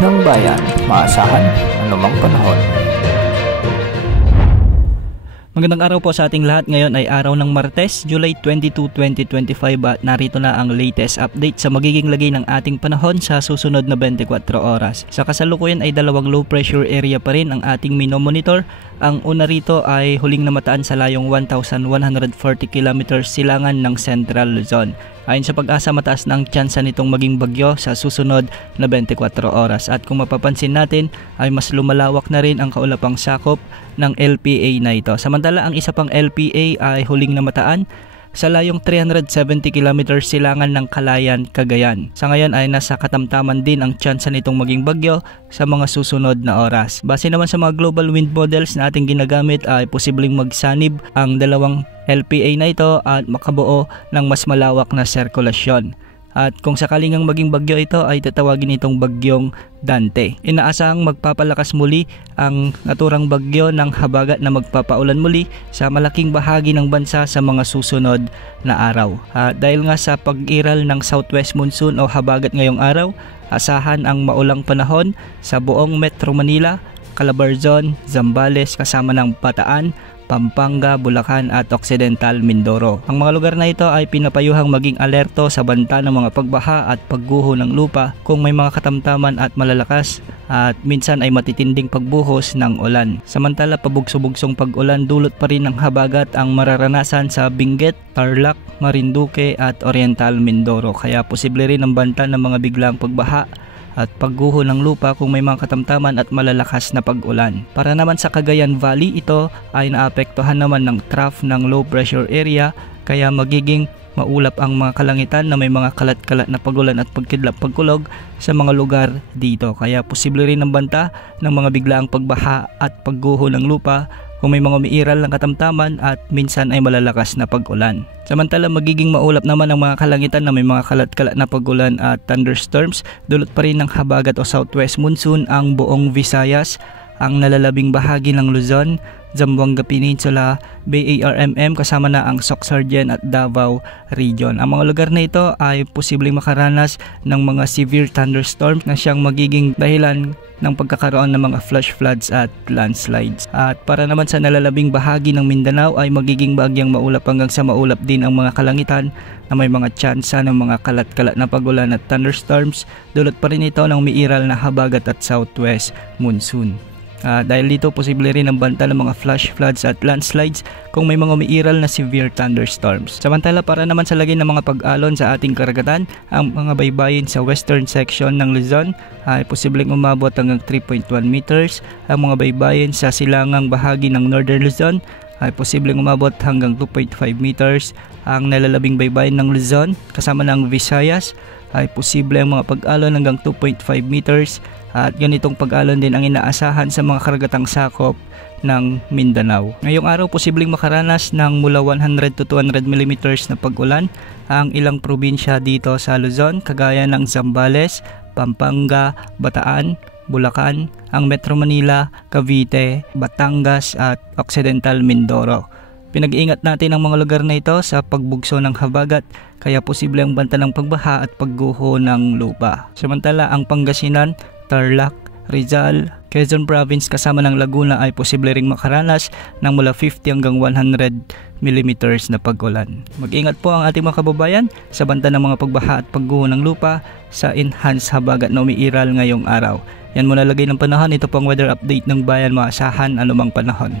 ng bayan, maasahan anumang panahon. Magandang araw po sa ating lahat. Ngayon ay araw ng Martes, July 22, 2025 at narito na ang latest update sa magiging lagay ng ating panahon sa susunod na 24 oras. Sa kasalukuyan ay dalawang low pressure area pa rin ang ating minomonitor. Ang una rito ay huling namataan sa layong 1,140 km silangan ng Central Luzon. Ayon sa Pag-asa, mataas na ang tsansa nitong maging bagyo sa susunod na 24 oras. At kung mapapansin natin ay mas lumalawak na rin ang kaulapang sakop ng LPA na ito. Samantala ang isa pang LPA ay huling namataan sa layong 370 km silangan ng Calayan, Cagayan. Sa ngayon ay nasa katamtaman din ang tsansa nitong maging bagyo sa mga susunod na oras. Base naman sa mga global wind models na ating ginagamit ay posibleng magsanib ang dalawang LPA na ito at makabuo ng mas malawak na sirkulasyon. At kung sakaling ang maging bagyo ito ay tatawagin itong bagyong Dante. Inaasahang magpapalakas muli ang naturang bagyo ng habagat na magpapaulan muli sa malaking bahagi ng bansa sa mga susunod na araw. Dahil nga sa pag-iral ng southwest monsoon o habagat ngayong araw, asahan ang maulang panahon sa buong Metro Manila, Calabarzon, Zambales kasama ng Bataan, Pampanga, Bulacan at Occidental Mindoro. Ang mga lugar na ito ay pinapayuhang maging alerto sa banta ng mga pagbaha at pagguho ng lupa kung may mga katamtaman at malalakas at minsan ay matitinding pagbuhos ng ulan. Samantala pabugso-bugsong pag-ulan dulot pa rin ng habagat ang mararanasan sa Benguet, Tarlac, Marinduque at Oriental Mindoro. Kaya posible rin ang banta ng mga biglang pagbaha at pagguho ng lupa kung may mga katamtaman at malalakas na pag-ulan. Para naman sa Cagayan Valley, ito ay naapektuhan naman ng trough ng low pressure area kaya magiging maulap ang mga kalangitan na may mga kalat-kalat na pagulan at pagkidlap-pagkulog sa mga lugar dito. Kaya posible rin ang banta ng mga biglaang pagbaha at pagguho ng lupa kung may mga umiiral ng katamtaman at minsan ay malalakas na pag-ulan. Samantala magiging maulap naman ang mga kalangitan na may mga kalat-kalat na pag-ulan at thunderstorms. Dulot pa rin ng habagat o southwest monsoon ang buong Visayas, ang nalalabing bahagi ng Luzon, Zamboanga Peninsula, BARMM kasama na ang Soxargen at Davao Region. Ang mga lugar na ito ay posibleng makaranas ng mga severe thunderstorms na siyang magiging dahilan ng pagkakaroon ng mga flash floods at landslides. At para naman sa nalalabing bahagi ng Mindanao ay magiging bagyang maulap hanggang sa maulap din ang mga kalangitan na may mga tsansa ng mga kalat-kalat na pagulan at thunderstorms. Dulot pa rin ito ng umiiral na habagat at southwest monsoon. Dahil dito posible rin ang banta ng mga flash floods at landslides kung may mga umiiral na severe thunderstorms. Samantala para naman sa lagay ng mga pag-alon sa ating karagatan, ang mga baybayin sa western section ng Luzon ay posibleng umabot hanggang 3.1 meters. Ang mga baybayin sa silangang bahagi ng northern Luzon ay posibleng umabot hanggang 2.5 meters. Ang nalalabing baybayin ng Luzon kasama ng Visayas ay posible ang mga pag-alon hanggang 2.5 meters. At ganitong pag-alon din ang inaasahan sa mga karagatang sakop ng Mindanao. Ngayong araw posibleng makaranas ng mula 100 to 200 mm na pag-ulan ang ilang probinsya dito sa Luzon, kagaya ng Zambales, Pampanga, Bataan, Bulacan, ang Metro Manila, Cavite, Batangas at Occidental Mindoro. Pinag-iingat natin ang mga lugar na ito sa pagbugso ng habagat kaya posible ang banta ng pagbaha at pagguho ng lupa. Samantala ang Pangasinan, Tarlac, Rizal, Quezon Province kasama ng Laguna ay posible ring makaranas ng mula 50 hanggang 100 mm na pag-ulan. Mag-ingat po ang ating mga kababayan sa banta ng mga pagbaha at pagguho ng lupa sa enhanced habagat na umiiral ngayong araw. Yan muna lagay ng panahon. Ito pang weather update ng bayan, maasahan anumang panahon.